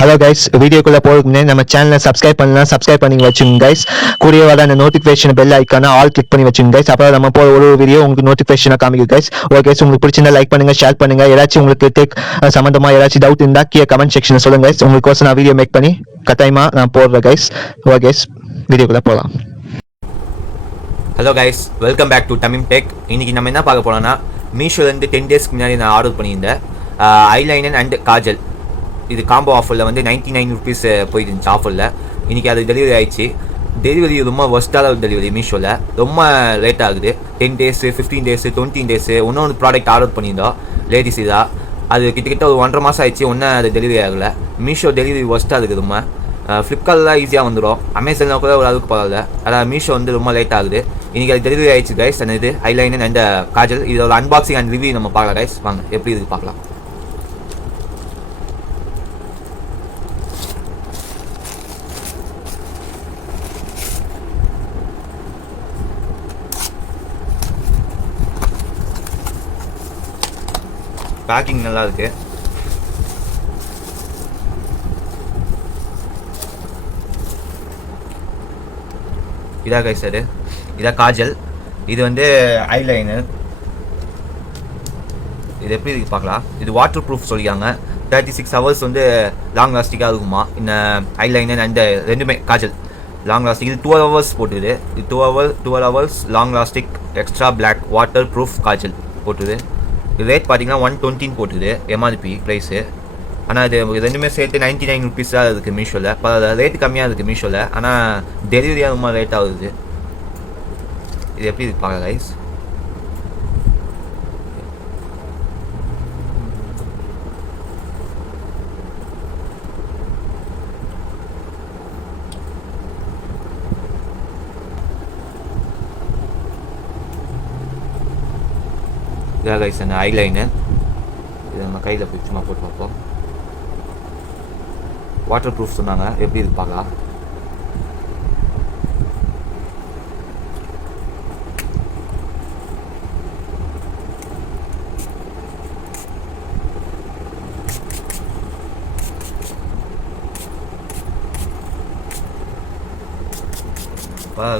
Hello guys, வீடியோக்குள்ளே போகிறதுக்கு நம்ம சேனலை சப்ஸ்கிரைப் பண்ணலாம், சப்ஸ்கிரைப் பண்ணி வச்சுங்க கைஸ். கூடிய வர அந்த நோட்டிஃபிகேஷன் பெல் ஐக்கான ஆல் கிளிக் பண்ணி வச்சுங்க கைஸ். அப்புறம் நம்ம போகிற ஒரு வீடியோ உங்களுக்கு நோட்டிஃபிகேஷனாக காமிக்கும் கைஸ். ஓகே கைஸ், உங்களுக்கு பிடிச்சிருந்தா லைக் பண்ணுங்க, ஷேர் பண்ணுங்க. ஏதாச்சும் உங்களுக்கு டெக் சம்மந்தமாக ஏதாச்சும் டவுட் இருந்தால் கீழே கமெண்ட் செக்ஷனில் சொல்லுங்க கைஸ். உங்களுக்கு நான் வீடியோ மேக் பண்ணி கட்டாயமாக நான் போடுறேன் கைஸ். ஓகே கைஸ், வீடியோக்குள்ளே போகலாம். Hello guys, welcome back to Tamim tech. இன்றைக்கி நம்ம என்ன பார்க்க போனோம்னா, மீஷோலேருந்து 10 டேஸ்க்கு முன்னாடி நான் ஆர்டர் பண்ணியிருந்தேன் ஐலைனர் அண்ட் காஜல். இது காம்போ ஆஃபரில் வந்து 99 ருபீஸ் போயிட்டு இருந்துச்சு ஆஃபரில். இன்றைக்கி அது டெலிவரி ஆகிடுச்சு. டெலிவரி ரொம்ப ஒஸ்ட்டான டெலிவரி. மீஷோவில் ரொம்ப லேட் ஆகுது. 10 டேஸு, 15 டேஸு, 20 டேஸு. இன்னொன்று ப்ராடக்ட் ஆர்டர் பண்ணியிருந்தோம் லேடிஸ். இதாக அது கிட்டத்தட்ட ஒரு 1.5 மாதம் ஆயிடுச்சு, ஒன்றும் அது டெலிவரி ஆகலை. மீஷோ டெலிவரி ஒஸ்ட்டாக இருக்குது ரொம்ப. ஃப்ளிப்கார்ட்டில் ஈஸியாக வந்துடும், அமேசானில் கூட ஒரு அளவுக்கு பரவாயில்ல. அதாவது மீஷோ வந்து ரொம்ப லேட் ஆகுது. இன்றைக்கி அது டெலிவரி ஆகிடுச்சு கைஸ். அந்த இது ஐலைனர் அண்ட் காஜல். இதோட அன்பாக்சிங் அண்ட் ரிவ்யூ நம்ம பார்க்கலாம் கைஸ். வாங்க எப்படி இதுக்கு பார்க்கலாம். பேக்கிங் நல்லா இருக்கு. இதா கைஸ், அது இதா காஜல். இது வந்து ஐலைனர். இது எப்படி இருக்கு பார்க்கலாம். இது வாட்டர் ப்ரூஃப் சொல்லியிருக்காங்க. 36 ஹவர்ஸ் வந்து லாங் லாஸ்டிக்காக இருக்குமா இந்த ஐலைனர் அண்ட் ரெண்டுமே. Kajal long lasting. இது 12 ஹவர்ஸ் போட்டுது. இது 12 hours long lasting extra black waterproof kajal போட்டுது. ரேட் பார்த்தீங்கன்னா 120 போட்டுது எம்ஆர்பி ப்ரைஸு. ஆனால் இது ரெண்டுமே சேர்த்து 99 ருபீஸ் தான் இருக்குது மீஷோவில். பரவாயில்ல, ரேட்டு கம்மியாக இருக்குது மீஷோவில். ஆனால் டெலிவரியாக ரொம்ப லேட் ஆகுது. இது எப்படி இருக்கு பார்க்கலாம் கைஸ். இதாக கைஸ் அந்த ஐலைனர். இது நம்ம கையில் போய் சும்மா போட்டு பார்ப்போம். வாட்டர் ப்ரூஃப் சொன்னாங்க, எப்படி இருக்கு பார்க்கலாம்.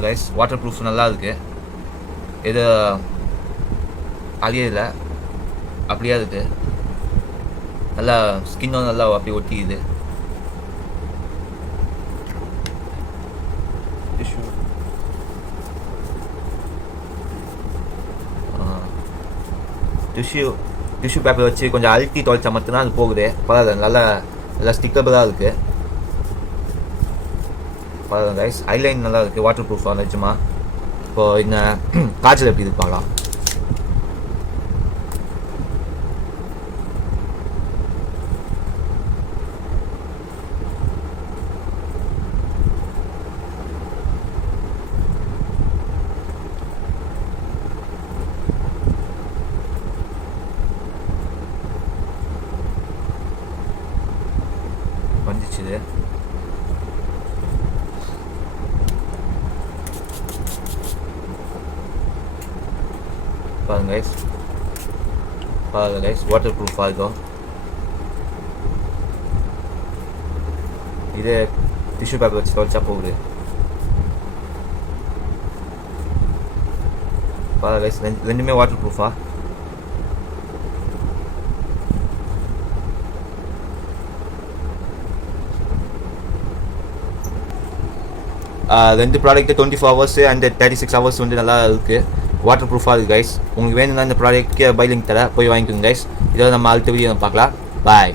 கைஸ், வாட்டர் ப்ரூஃப் நல்லா இருக்கு. இது அழியல, அப்படியே இருக்கு. நல்லா ஸ்கின்னும் நல்லா அப்படி ஒட்டிக்குது. டிஷ்யூ பேப்பர் வச்சு கொஞ்சம் அழுத்தி துவைச்சா மட்டும்தான் அது போகுது. பரவாயில்ல, நல்லா ஸ்டிக்கபிளாக இருக்குது. பரவாயில்ல கைஸ், ஐலைன் நல்லா இருக்குது, வாட்டர் ப்ரூஃப் நிஜமா. இப்போது இந்த காய்ச்சல் எப்படி இருக்கு பார்க்கலாம். வந்துச்சு பாருங்க கைஸ். பாருங்க கைஸ், வாட்டர் ப்ரூஃபாக இருக்கும். இது டிஷ்யூ பேப்பர் வச்சு துவைச்சா போகுது. பாருங்க கைஸ், ரெண்டுமே வாட்டர் ப்ரூஃபா. ரெண்டு ப்ராடக்ட்டு 24 ஹவர்ஸ் அண்ட் 36 ஹவர்ஸ் வந்து நல்லா இருக்குது. வாட்டர் ப்ரூஃபாக இருக்குது கைஸ். உங்களுக்கு வேணும்னா இந்த ப்ராடக்ட்டுக்கு பை லிங்க் தர போய் வாங்கிக்கோங்க கைஸ். இதோட நம்ம அடுத்த வீடியோ பார்க்கலாம். பாய்.